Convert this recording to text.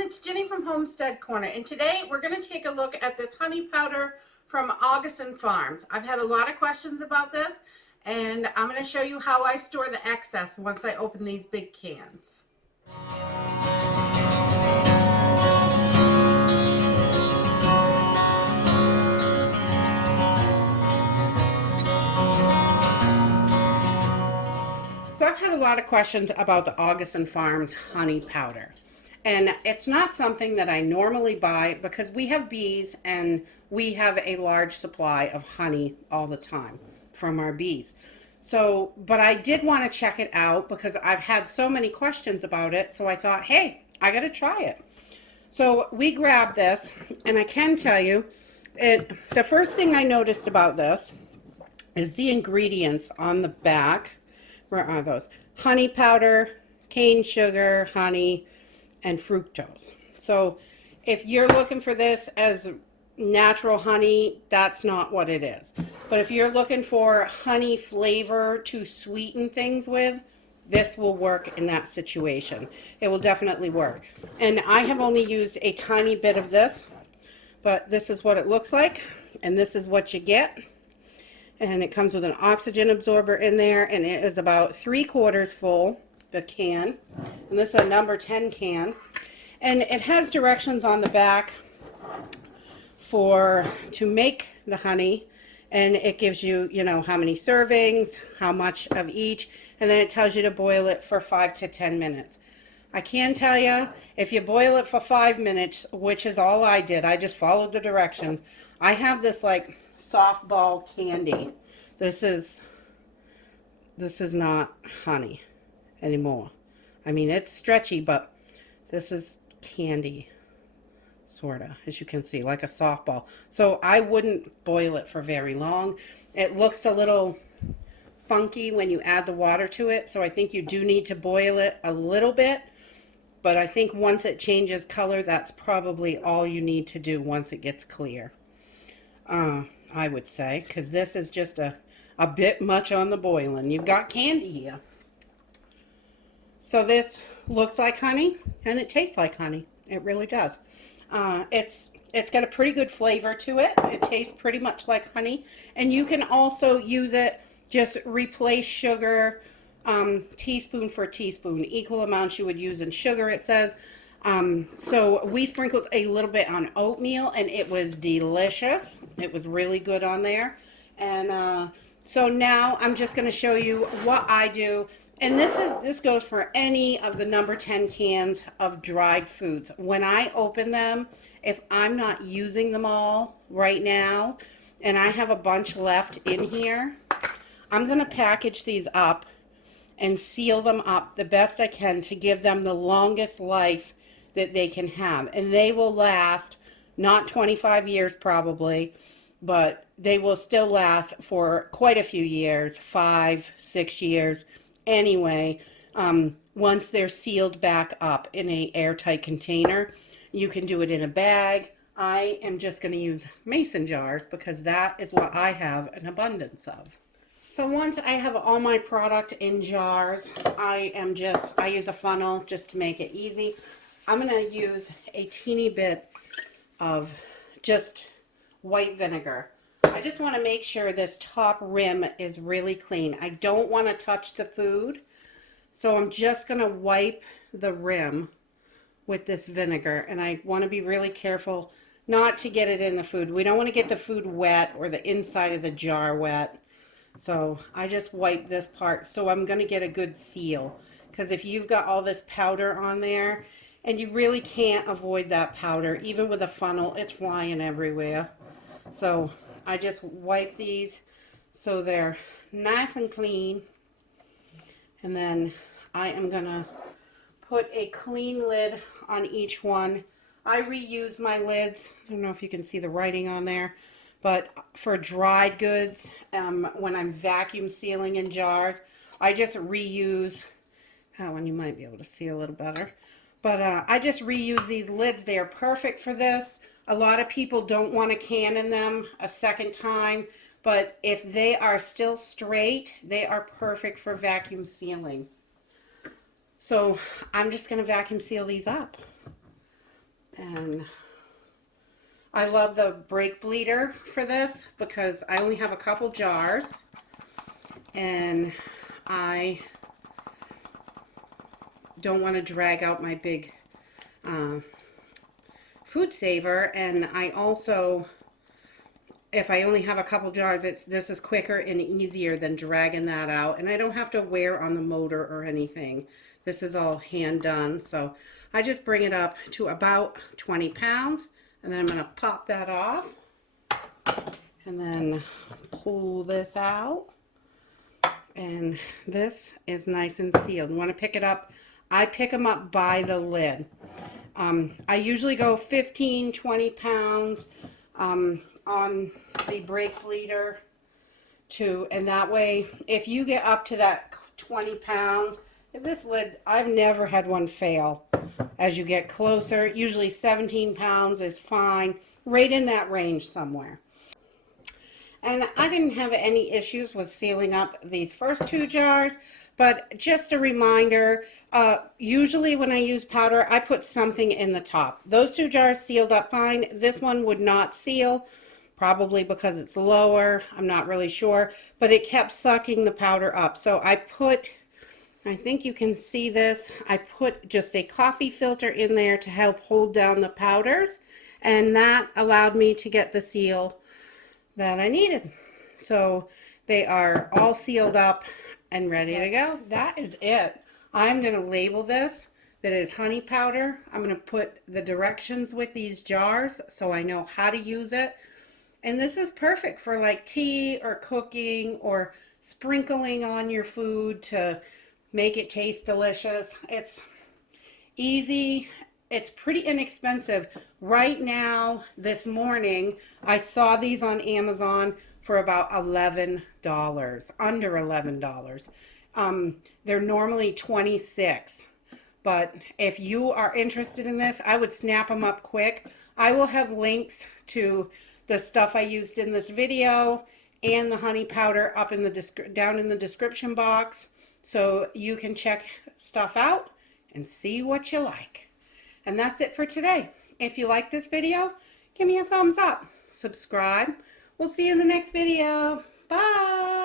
it's Jenny from Homestead Corner, and today we're going to take a look at this honey powder from Augason Farms. I've had a lot of questions about this, and I'm going to show you how I store the excess once I open these big cans. So I've had a lot of questions about the Augason Farms honey powder. And it's not something that I normally buy because we have bees and we have a large supply of honey all the time from our bees. So, but I did want to check it out because I've had so many questions about it. So I thought, hey, I got to try it. So we grabbed this, and I can tell you, the first thing I noticed about this is the ingredients on the back. Where are those? Honey powder, cane sugar, honey, and fructose. So if you're looking for this as natural honey, that's not what it is. But if you're looking for honey flavor to sweeten things with, this will work in that situation. It will definitely work. And I have only used a tiny bit of this, but this is what it looks like, and this is what you get. And it comes with an oxygen absorber in there, and it is about 3/4 full, the can. And this is a number 10 can. And it has directions on the back to make the honey. And it gives you, how many servings, how much of each. And then it tells you to boil it for 5 to 10 minutes. I can tell you, if you boil it for 5 minutes, which is all I did, I just followed the directions. I have this like softball candy. This is not honey anymore. I mean, it's stretchy, but this is candy, sorta, as you can see, like a softball. So I wouldn't boil it for very long. It looks a little funky when you add the water to it, so I think you do need to boil it a little bit. But I think once it changes color, that's probably all you need to do once it gets clear. I would say, because this is just a bit much on the boiling. You've got candy here. So this looks like honey, and it tastes like honey. It really does. It's got a pretty good flavor to it. It tastes pretty much like honey. And you can also use it, just replace sugar, teaspoon for teaspoon. Equal amounts you would use in sugar, it says. So we sprinkled a little bit on oatmeal, and it was delicious. It was really good on there. And so now I'm just going to show you what I do. And this goes for any of the number 10 cans of dried foods. When I open them, if I'm not using them all right now, and I have a bunch left in here, I'm going to package these up and seal them up the best I can to give them the longest life that they can have. And they will last not 25 years probably, but they will still last for quite a few years, 5, 6 years anyway. Once they're sealed back up in an airtight container. You can do it in a bag. I am just going to use mason jars because that is what I have an abundance of. So once I have all my product in jars, I use a funnel just to make it easy. I'm going to use a teeny bit of just white vinegar. I just want to make sure this top rim is really clean. I don't want to touch the food, so I'm just going to wipe the rim with this vinegar, and I want to be really careful not to get it in the food. We don't want to get the food wet or the inside of the jar wet. So I just wipe this part, so I'm going to get a good seal, because if you've got all this powder on there, and you really can't avoid that powder, even with a funnel, it's flying everywhere. So I just wipe these so they're nice and clean, and then I am going to put a clean lid on each one. I reuse my lids. I don't know if you can see the writing on there. But for dried goods, when I'm vacuum sealing in jars, I just reuse, that one you might be able to see a little better. But I just reuse these lids. They are perfect for this. A lot of people don't want to can in them a second time. But if they are still straight, they are perfect for vacuum sealing. So I'm just going to vacuum seal these up. And I love the brake bleeder for this because I only have a couple jars, and I don't want to drag out my big food saver. And I also, if I only have a couple jars, this is quicker and easier than dragging that out, and I don't have to wear on the motor or anything. This is all hand done, so I just bring it up to about 20 pounds, and then I'm going to pop that off and then pull this out, and this is nice and sealed. You want to pick it up. I pick them up by the lid. I usually go 15, 20 pounds on the brake bleeder too, and that way if you get up to that 20 pounds, this lid, I've never had one fail. As you get closer, usually 17 pounds is fine, right in that range somewhere. And I didn't have any issues with sealing up these first two jars, but just a reminder, usually when I use powder, I put something in the top. Those two jars sealed up fine. This one would not seal, probably because it's lower. I'm not really sure, but it kept sucking the powder up. So I think you can see this, I put just a coffee filter in there to help hold down the powders, and that allowed me to get the seal that I needed. So they are all sealed up and ready to go. That is it. I'm going to label this that is honey powder. I'm going to put the directions with these jars so I know how to use it. And this is perfect for like tea or cooking or sprinkling on your food to make it taste delicious. It's easy. It's pretty inexpensive. Right now, this morning, I saw these on Amazon for about $11, under $11. They're normally $26. But if you are interested in this, I would snap them up quick. I will have links to the stuff I used in this video and the honey powder up in the down in the description box, so you can check stuff out and see what you like. And that's it for today. If you like this video, give me a thumbs up. Subscribe. We'll see you in the next video. Bye.